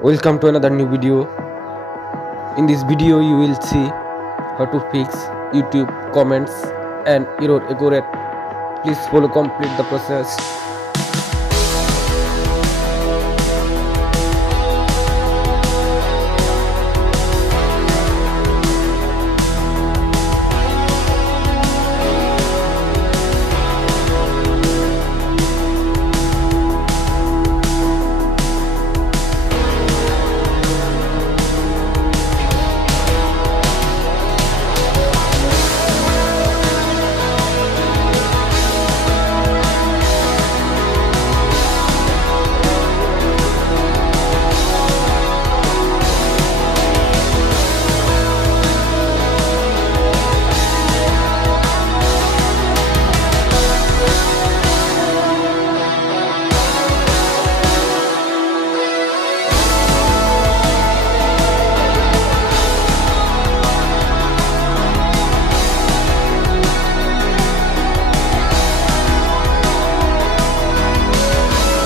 Welcome to another new video. In this video you will see how to fix YouTube comments and error accurate. Please follow complete the process.